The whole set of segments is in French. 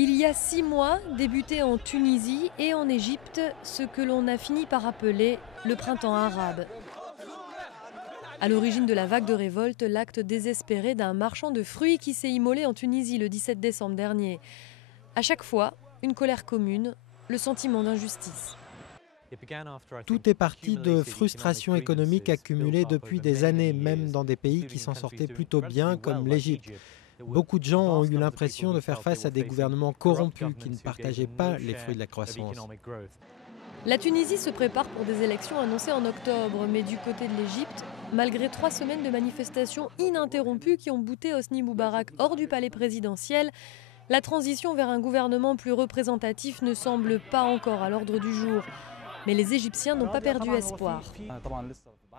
Il y a 6 mois, débutait en Tunisie et en Égypte ce que l'on a fini par appeler le printemps arabe. À l'origine de la vague de révolte, l'acte désespéré d'un marchand de fruits qui s'est immolé en Tunisie le 17 décembre dernier. À chaque fois, une colère commune, le sentiment d'injustice. Tout est parti de frustrations économiques accumulées depuis des années, même dans des pays qui s'en sortaient plutôt bien, comme l'Égypte. Beaucoup de gens ont eu l'impression de faire face à des gouvernements corrompus qui ne partageaient pas les fruits de la croissance. La Tunisie se prépare pour des élections annoncées en octobre, mais du côté de l'Égypte, malgré 3 semaines de manifestations ininterrompues qui ont bouté Hosni Moubarak hors du palais présidentiel, la transition vers un gouvernement plus représentatif ne semble pas encore à l'ordre du jour. Mais les Égyptiens n'ont pas perdu espoir.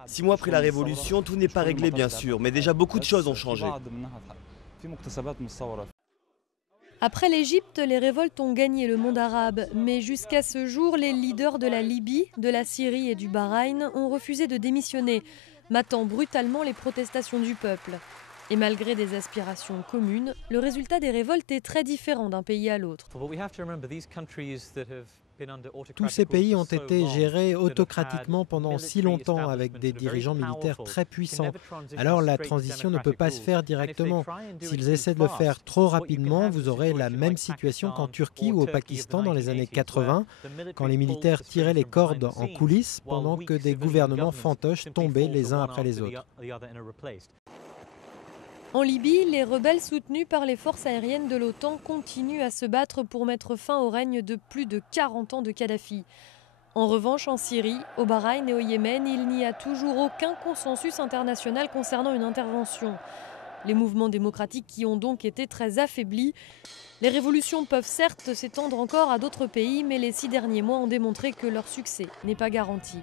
6 mois après la révolution, tout n'est pas réglé bien sûr, mais déjà beaucoup de choses ont changé. Après l'Égypte, les révoltes ont gagné le monde arabe. Mais jusqu'à ce jour, les leaders de la Libye, de la Syrie et du Bahreïn ont refusé de démissionner, matant brutalement les protestations du peuple. Et malgré des aspirations communes, le résultat des révoltes est très différent d'un pays à l'autre. Tous ces pays ont été gérés autocratiquement pendant si longtemps avec des dirigeants militaires très puissants. Alors la transition ne peut pas se faire directement. S'ils essaient de le faire trop rapidement, vous aurez la même situation qu'en Turquie ou au Pakistan dans les années 80, quand les militaires tiraient les cordes en coulisses pendant que des gouvernements fantoches tombaient les uns après les autres. En Libye, les rebelles soutenus par les forces aériennes de l'OTAN continuent à se battre pour mettre fin au règne de plus de 40 ans de Kadhafi. En revanche, en Syrie, au Bahreïn et au Yémen, il n'y a toujours aucun consensus international concernant une intervention. Les mouvements démocratiques qui ont donc été très affaiblis. Les révolutions peuvent certes s'étendre encore à d'autres pays, mais les 6 derniers mois ont démontré que leur succès n'est pas garanti.